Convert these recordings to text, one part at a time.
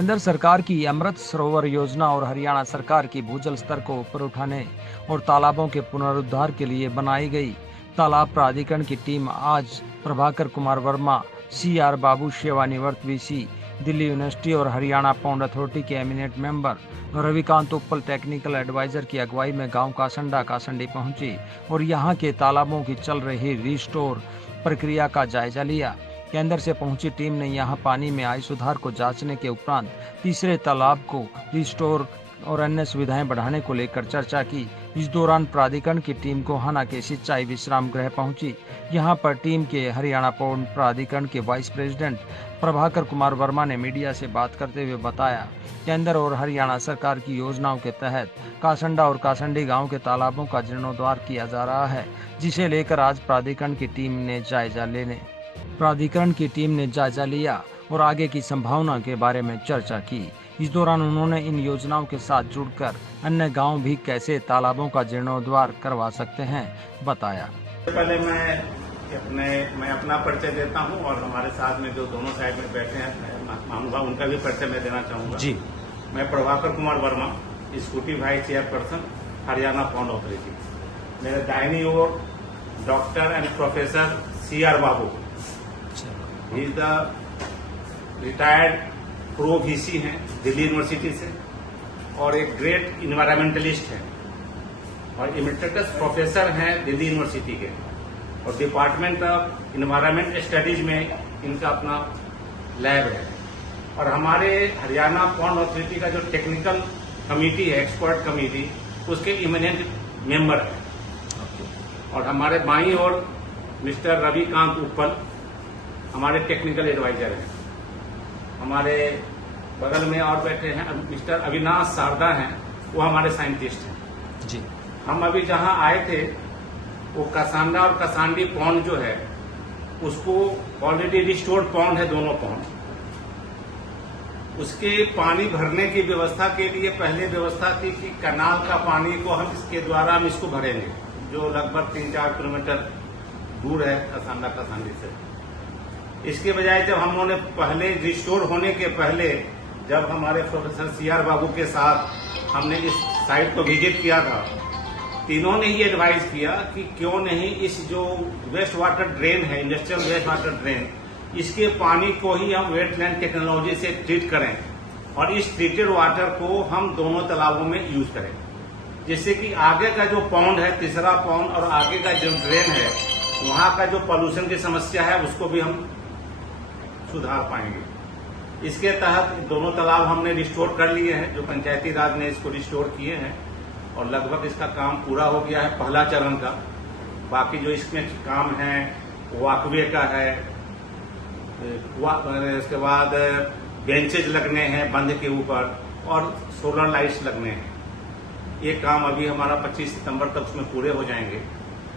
केंद्र सरकार की अमृत सरोवर योजना और हरियाणा सरकार की भूजल स्तर को ऊपर उठाने और तालाबों के पुनरुद्धार के लिए बनाई गई तालाब प्राधिकरण की टीम आज प्रभाकर कुमार वर्मा, CR बाबू सेवानिवृत्त VC, दिल्ली यूनिवर्सिटी और हरियाणा पौंड अथॉरिटी के एमिनेंट मेंबर रविकांत उप्पल टेक्निकल एडवाइजर की अगुवाई में गांव कासंडी पहुंची और यहां के तालाबों की चल रही रिस्टोर प्रक्रिया का जायजा लिया। केंद्र से पहुंची टीम ने यहां पानी में आए सुधार को जांचने के उपरांत तीसरे तालाब को रिस्टोर और अन्य सुविधाएं बढ़ाने को लेकर चर्चा की। इस दौरान प्राधिकरण की टीम गोहाना के सिंचाई विश्राम गृह पहुंची। यहां पर टीम के हरियाणा पौंड प्राधिकरण के वाइस प्रेसिडेंट प्रभाकर कुमार वर्मा ने मीडिया से बात करते हुए बताया, केंद्र और हरियाणा सरकार की योजनाओं के तहत कासंडा और कासंडी गांव के तालाबों का जीर्णोद्धार किया जा रहा है, जिसे लेकर आज प्राधिकरण की टीम ने जायजा लिया और आगे की संभावना के बारे में चर्चा की। इस दौरान उन्होंने इन योजनाओं के साथ जुड़कर अन्य गांव भी कैसे तालाबों का जीर्णोद्धार करवा सकते हैं बताया। पहले मैं अपना परिचय देता हूं और हमारे साथ में जो दोनों साइड में बैठे हैं महानुभाव उनका भी परिचय मैं देना चाहूंगा। जी, मैं प्रभाकर कुमार वर्मा, स्कूटी vice chairperson, Haryana pond authority. मेरे दाहिनी ओर doctor and professor CR Babu, he is the retired pro VC हैं दिल्ली यूनिवर्सिटी से और एक ग्रेट इन्वायरमेंटलिस्ट हैं और इमेरिटस प्रोफेसर हैं दिल्ली यूनिवर्सिटी के और डिपार्टमेंट ऑफ इन्वायरमेंट स्टडीज में इनका अपना लैब है। और हमारे हरियाणा पौंड अथॉरिटी का जो टेक्निकल कमेटी है, एक्सपर्ट कमेटी, उसके इमिनेंट मेंबर है। और हमारे बाईं ओर मिस्टर रविकांत उप्पल हमारे टेक्निकल एडवाइजर हैं। हमारे बगल में और बैठे हैं मिस्टर अविनाश शारदा हैं, वो हमारे साइंटिस्ट हैं। जी, हम अभी जहां आए थे वो कासंडा और कासंडी पौंड जो है उसको ऑलरेडी रिस्टोर्ड पौंड है, दोनों पौंड। उसके पानी भरने की व्यवस्था के लिए पहले व्यवस्था थी कि कनाल का पानी को हम इसके द्वारा हम इसको भरेंगे, जो लगभग 3-4 किलोमीटर दूर है कासंडा कासंडी से। इसके बजाय जब हम लोगों ने पहले रिस्टोर होने के पहले जब हमारे प्रोफेसर CR बाबू के साथ हमने इस साइट को विजिट किया था, तीनों ने ही एडवाइस किया कि क्यों नहीं इस जो वेस्ट वाटर ड्रेन है, इंडस्ट्रियल वेस्ट वाटर ड्रेन, इसके पानी को ही हम वेटलैंड टेक्नोलॉजी से ट्रीट करें और इस ट्रीटेड वाटर को हम दोनों तालाबों में यूज करें, जिससे कि आगे का जो पौंड है, तीसरा पौंड और आगे का जो ड्रेन है, वहां का जो पॉल्यूशन की समस्या है उसको भी हम सुधार पाएंगे। इसके तहत दोनों तालाब हमने रिस्टोर कर लिए हैं, जो पंचायती राज ने इसको रिस्टोर किए हैं और लगभग इसका काम पूरा हो गया है पहला चरण का। बाकी जो इसमें काम है वॉकवे का है, इसके बाद बेंचेज लगने हैं बंध के ऊपर और सोलर लाइट्स लगने हैं। ये काम अभी हमारा 25 सितंबर तक उसमें पूरे हो जाएंगे।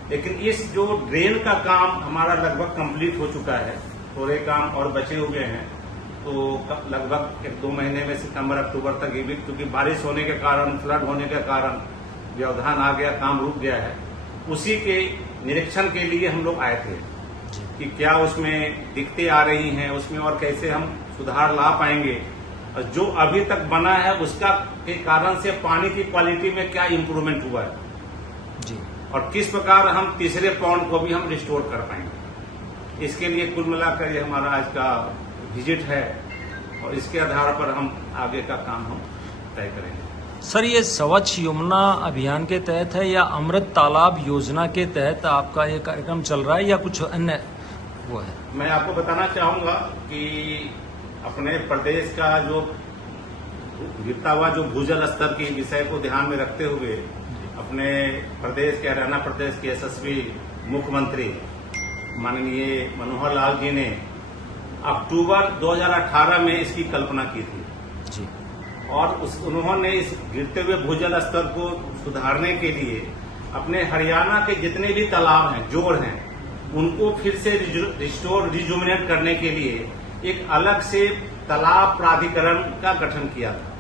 लेकिन इस जो ड्रेन का काम हमारा लगभग कंप्लीट हो चुका है, थोड़े काम और बचे हुए हैं, तो लगभग 1-2 महीने में सितंबर अक्टूबर तक ये भी, क्योंकि बारिश होने के कारण, फ्लड होने के कारण व्यवधान आ गया, काम रुक गया है। उसी के निरीक्षण के लिए हम लोग आए थे कि क्या उसमें दिक्कतें आ रही हैं, उसमें और कैसे हम सुधार ला पाएंगे, और जो अभी तक बना है उसका के कारण से पानी की क्वालिटी में क्या इम्प्रूवमेंट हुआ है जी, और किस प्रकार हम तीसरे पौंड को भी हम रिस्टोर कर पाएंगे। इसके लिए कुल मिलाकर ये हमारा आज का विजिट है और इसके आधार पर हम आगे का काम हम तय करेंगे। सर, ये स्वच्छ यमुना अभियान के तहत है या अमृत तालाब योजना के तहत आपका ये कार्यक्रम चल रहा है या कुछ अन्य वो है? मैं आपको बताना चाहूंगा कि अपने प्रदेश का जो गिरता हुआ जो भूजल स्तर के विषय को ध्यान में रखते हुए अपने प्रदेश के, हरियाणा प्रदेश के यशस्वी मुख्यमंत्री माननीय मनोहर लाल जी ने अक्टूबर 2018 में इसकी कल्पना की थी जी, और उन्होंने इस गिरते हुए भूजल स्तर को सुधारने के लिए अपने हरियाणा के जितने भी तालाब हैं, जोड़ हैं, उनको फिर से रिजुमिनेट करने के लिए एक अलग से तालाब प्राधिकरण का गठन किया था।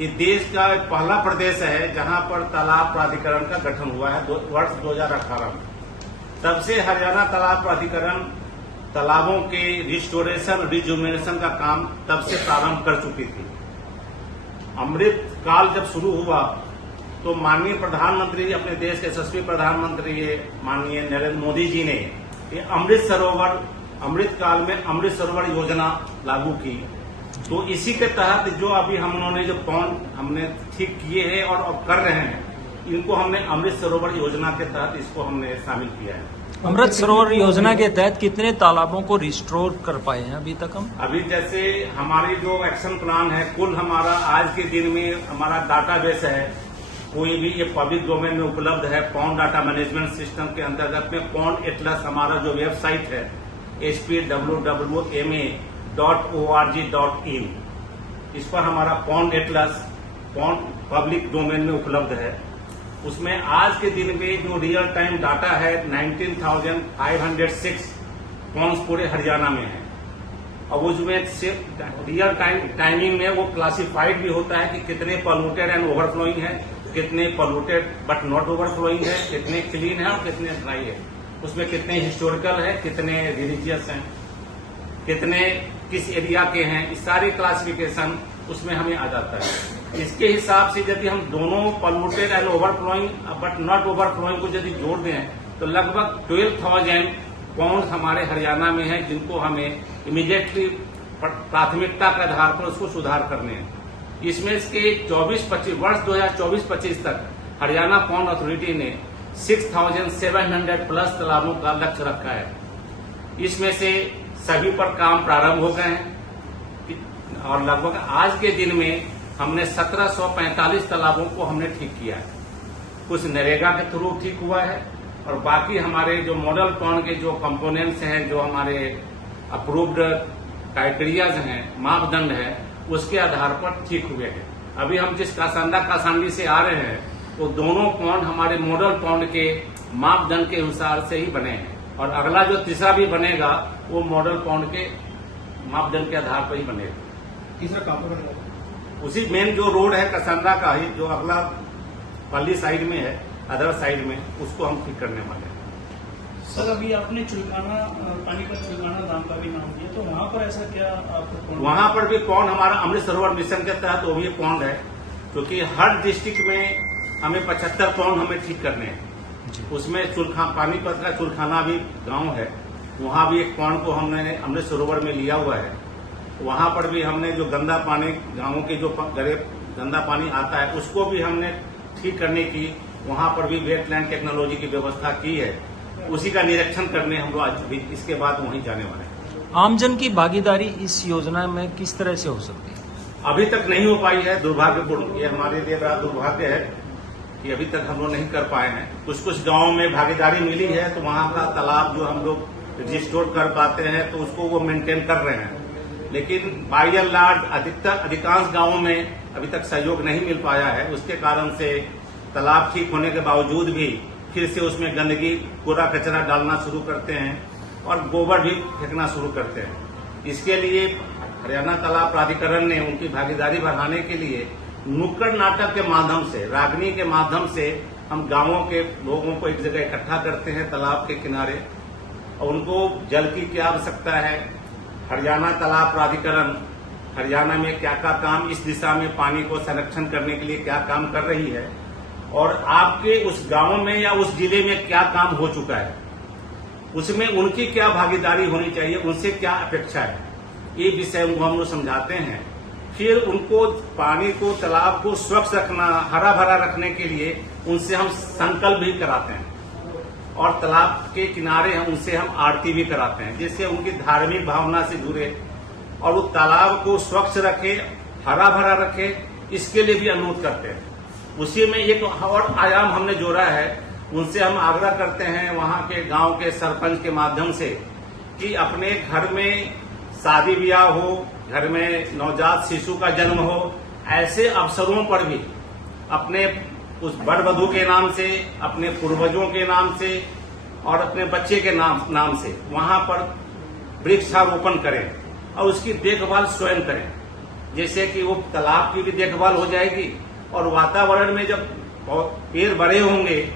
ये देश का पहला प्रदेश है जहां पर तालाब प्राधिकरण का गठन हुआ है वर्ष 2018 में। तब से हरियाणा तालाब प्राधिकरण तालाबों के रिस्टोरेशन रिजुमिनेशन का काम तब से प्रारंभ कर चुकी थी। अमृत काल जब शुरू हुआ तो माननीय प्रधानमंत्री, अपने देश के यशस्वी प्रधानमंत्री माननीय नरेंद्र मोदी जी ने ये अमृत काल में अमृत सरोवर योजना लागू की। तो इसी के तहत जो अभी जो पौंड हमने ठीक किए हैं और अब कर रहे हैं, इनको हमने अमृत सरोवर योजना के तहत इसको हमने शामिल किया है। अमृत सरोवर योजना के तहत कितने तालाबों को रिस्टोर कर पाए हैं अभी तक हम? अभी जैसे हमारी जो एक्शन प्लान है, कुल हमारा आज के दिन में हमारा डाटाबेस है, कोई भी ये पब्लिक डोमेन में उपलब्ध है। पॉन्ड डाटा मैनेजमेंट सिस्टम के अंतर्गत में पॉन्ड एटलस हमारा जो वेबसाइट है hpwwma.org.in, इस पर हमारा pond Atlas pond public domain में उपलब्ध है। उसमें आज के दिन में जो रियल टाइम डाटा है 19,506 पॉन्ड्स पूरे हरियाणा में है। और उसमें सिर्फ रियल टाइमिंग में वो क्लासिफाइड भी होता है कि कितने पॉल्यूटेड एंड ओवरफ्लोइंग है, कितने पॉल्यूटेड बट नॉट ओवरफ्लोइंग है, कितने क्लीन है और कितने ड्राई है। उसमें कितने हिस्टोरिकल है, कितने रिलीजियस हैं, कितने किस एरिया के हैं, इस सारी क्लासिफिकेशन उसमें हमें आ जाता है। इसके हिसाब से यदि हम दोनों polluted and overflowing but not overflowing को यदि जोड़ दें तो लगभग 12,000 पॉन्ड हमारे हरियाणा में है, जिनको हमें इमीडिएटली प्राथमिकता के आधार पर उसको सुधार करने हैं। इसमें इसके 24-25 वर्ष 2024-25 तक हरियाणा पॉन्ड अथॉरिटी ने 6,700 प्लस तालाबों का लक्ष्य रखा है। इसमें से सभी पर काम प्रारंभ हो गए हैं और लगभग आज के दिन में हमने 1745 तालाबों को हमने ठीक किया है। कुछ नरेगा के थ्रू ठीक हुआ है और बाकी हमारे जो मॉडल पॉन्ड के जो कंपोनेंट्स हैं, जो हमारे अप्रूव्ड क्राइटेरियाज हैं, मापदंड है, उसके आधार पर ठीक हुए हैं। अभी हम जिस कासांडी से आ रहे हैं वो दोनों पॉन्ड हमारे मॉडल पॉन्ड के मापदंड के अनुसार से ही बने हैं और अगला जो तीसरा भी बनेगा वो मॉडल पॉन्ड के मापदंड के आधार पर ही बनेगा। तीसरा कहाँ पर बनेगा? उसी मेन जो रोड है कसंदा का ही, जो अगला पल्ली साइड में है, अदर साइड में, उसको हम ठीक करने वाले हैं। सर, अभी आपने चुलकाना पानीपत चुलकाना धाम का भी नाम दिया, तो वहाँ पर ऐसा क्या आपको? वहाँ पर भी पॉन्ड हमारा अमृत सरोवर मिशन के तहत वो भी पॉन्ड है, क्योंकि हर डिस्ट्रिक्ट में हमें 75 पॉन्ड हमें ठीक करने हैं। उसमें पानीपत का चुलखाना भी गांव है, वहाँ भी एक पॉन्ड को हमने अमृत सरोवर में लिया हुआ है। वहाँ पर भी हमने जो गंदा पानी, गांवों के जो गंदा पानी आता है, उसको भी हमने ठीक करने की, वहाँ पर भी वेटलैंड टेक्नोलॉजी की व्यवस्था की है। उसी का निरीक्षण करने हम लोग इसके बाद वहीं जाने वाले हैं। आमजन की भागीदारी इस योजना में किस तरह से हो सकती है? अभी तक नहीं हो पाई है, दुर्भाग्यपूर्ण। ये हमारे लिए बड़ा दुर्भाग्य है कि अभी तक हम लोग नहीं कर पाए हैं। कुछ गांवों में भागीदारी मिली है तो वहाँ का तालाब जो हम लोग रिस्टोर कर पाते हैं तो उसको वो मेंटेन कर रहे हैं, लेकिन बाई एंड लार्ज अधिकांश गांवों में अभी तक सहयोग नहीं मिल पाया है। उसके कारण से तालाब ठीक होने के बावजूद भी फिर से उसमें गंदगी, कूड़ा कचरा डालना शुरू करते हैं और गोबर भी फेंकना शुरू करते हैं। इसके लिए हरियाणा तालाब प्राधिकरण ने उनकी भागीदारी बढ़ाने के लिए नुक्कड़ नाटक के माध्यम से, रागनी के माध्यम से हम गांवों के लोगों को एक जगह इकट्ठा करते हैं तालाब के किनारे और उनको जल की क्या आवश्यकता है, हरियाणा तालाब प्राधिकरण हरियाणा में क्या क्या काम इस दिशा में पानी को संरक्षण करने के लिए क्या काम कर रही है और आपके उस गांव में या उस जिले में क्या काम हो चुका है, उसमें उनकी क्या भागीदारी होनी चाहिए, उनसे क्या अपेक्षा है, ये विषय उनको हम लोग समझाते हैं। फिर उनको पानी को, तालाब को स्वच्छ रखना, हरा भरा रखने के लिए उनसे हम संकल्प भी कराते हैं और तालाब के किनारे हम उनसे हम आरती भी कराते हैं, जिससे उनकी धार्मिक भावना से जुड़े और वो तालाब को स्वच्छ रखे, हरा भरा रखे, इसके लिए भी अनुरोध करते हैं। उसी में एक और आयाम हमने जोड़ा है, उनसे हम आग्रह करते हैं वहां के गांव के सरपंच के माध्यम से कि अपने घर में शादी ब्याह हो, घर में नवजात शिशु का जन्म हो, ऐसे अवसरों पर भी अपने उस बड़ वधू के नाम से, अपने पूर्वजों के नाम से और अपने बच्चे के नाम से वहां पर वृक्षारोपण करें और उसकी देखभाल स्वयं करें, जैसे कि वो तालाब की भी देखभाल हो जाएगी और वातावरण में जब पेड़ बड़े होंगे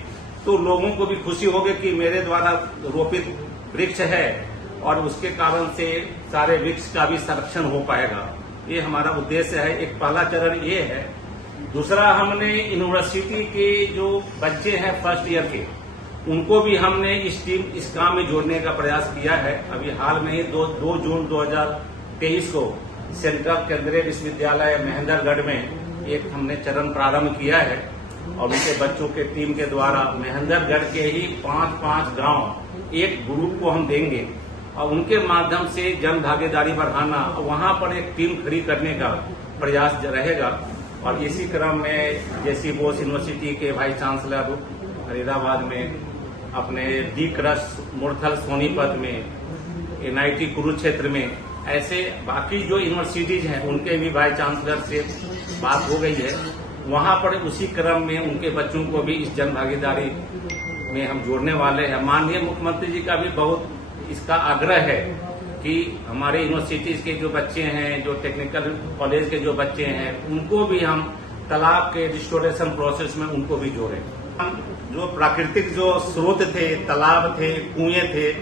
तो लोगों को भी खुशी होगी कि मेरे द्वारा रोपित वृक्ष है और उसके कारण से सारे वृक्ष का भी संरक्षण हो पाएगा। ये हमारा उद्देश्य है। एक पहला चरण ये है। दूसरा, हमने यूनिवर्सिटी के जो बच्चे हैं फर्स्ट ईयर के, उनको भी हमने इस काम में जोड़ने का प्रयास किया है। अभी हाल में ही 2 जून 2023 को सेंट्रल केंद्रीय विश्वविद्यालय महेंद्रगढ़ में एक हमने चरण प्रारंभ किया है और उनके बच्चों के टीम के द्वारा महेंद्रगढ़ के ही 5 गांव एक ग्रुप को हम देंगे और उनके माध्यम से जन भागीदारी बढ़ाना और वहां पर एक टीम खड़ी करने का प्रयास रहेगा। और इसी क्रम में जेसी बोस यूनिवर्सिटी के वाइस चांसलर फरीदाबाद में, अपने डी क्रश मुरथल सोनीपत में, एनआईटी कुरुक्षेत्र में, ऐसे बाकी जो यूनिवर्सिटीज हैं उनके भी वाइस चांसलर से बात हो गई है। वहां पर उसी क्रम में उनके बच्चों को भी इस जन भागीदारी में हम जोड़ने वाले हैं। माननीय मुख्यमंत्री जी का भी बहुत इसका आग्रह है कि हमारे यूनिवर्सिटीज के जो बच्चे हैं, जो टेक्निकल कॉलेज के जो बच्चे हैं, उनको भी हम तालाब के रिस्टोरेशन प्रोसेस में उनको भी जोड़ें। हम जो प्राकृतिक जो स्रोत थे, तालाब थे, कुएं थे,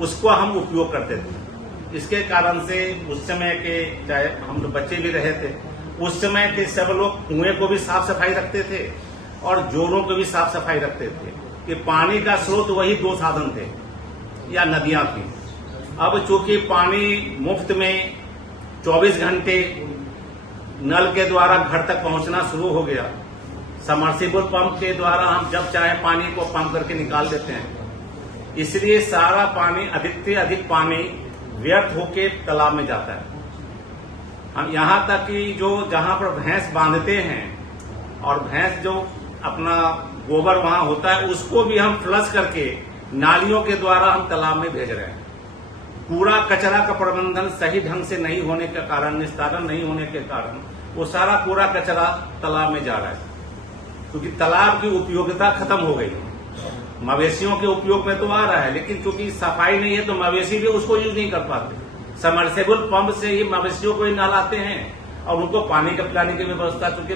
उसको हम उपयोग करते थे। इसके कारण से उस समय के, चाहे हम लोग बच्चे भी रहे थे, उस समय के सब लोग कुएं को भी साफ सफाई रखते थे और जोरों को भी साफ सफाई रखते थे कि पानी का स्रोत वही 2 साधन थे या नदियां थी। अब चूंकि पानी मुफ्त में 24 घंटे नल के द्वारा घर तक पहुंचना शुरू हो गया, सबमर्सिबल पंप के द्वारा हम जब चाहे पानी को पंप करके निकाल देते हैं, इसलिए सारा पानी, अधिक से अधिक पानी व्यर्थ होके तालाब में जाता है। हम यहाँ तक कि जो जहां पर भैंस बांधते हैं और भैंस जो अपना गोबर वहां होता है, उसको भी हम फ्लश करके नालियों के द्वारा हम तालाब में भेज रहे हैं। कूड़ा कचरा का प्रबंधन सही ढंग से नहीं होने के कारण, निस्तारण नहीं होने के कारण वो सारा कूड़ा कचरा तालाब में जा रहा है, क्योंकि तालाब की उपयोगिता खत्म हो गई। मवेशियों के उपयोग में तो आ रहा है, लेकिन क्योंकि सफाई नहीं है तो मवेशी भी उसको यूज नहीं कर पाते। सबमर्सिबल पंप से ही मवेशियों को ही नहलाते हैं और उनको पानी का पिलाने की व्यवस्था, चूंकि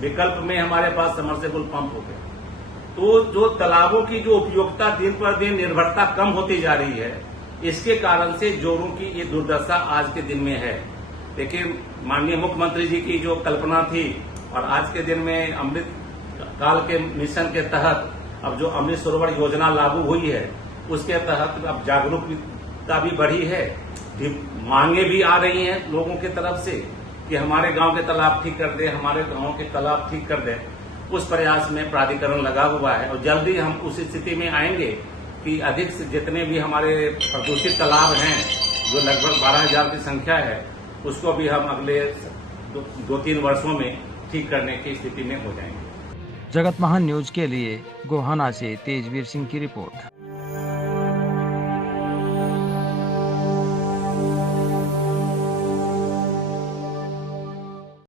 विकल्प में हमारे पास सबमर्सिबल पंप हो गए, तो जो तालाबों की जो उपयोगिता दिन पर दिन निर्भरता कम होती जा रही है, इसके कारण से जोरों की ये दुर्दशा आज के दिन में है। लेकिन माननीय मुख्यमंत्री जी की जो कल्पना थी और आज के दिन में अमृत काल के मिशन के तहत अब जो अमृत सरोवर योजना लागू हुई है, उसके तहत अब जागरूकता भी बढ़ी है, मांगे भी आ रही हैं लोगों की तरफ से कि हमारे गांव के तालाब ठीक कर दे, हमारे गांव के तालाब ठीक कर दे। उस प्रयास में प्राधिकरण लगा हुआ है और जल्दी हम उस स्थिति में आएंगे कि अधिक से जितने भी हमारे प्रदूषित तालाब हैं, जो लगभग 12,000 की संख्या है, उसको भी हम अगले 2-3 वर्षों में ठीक करने की स्थिति में हो जाएंगे। जगत महान न्यूज के लिए गोहाना से तेजवीर सिंह की रिपोर्ट।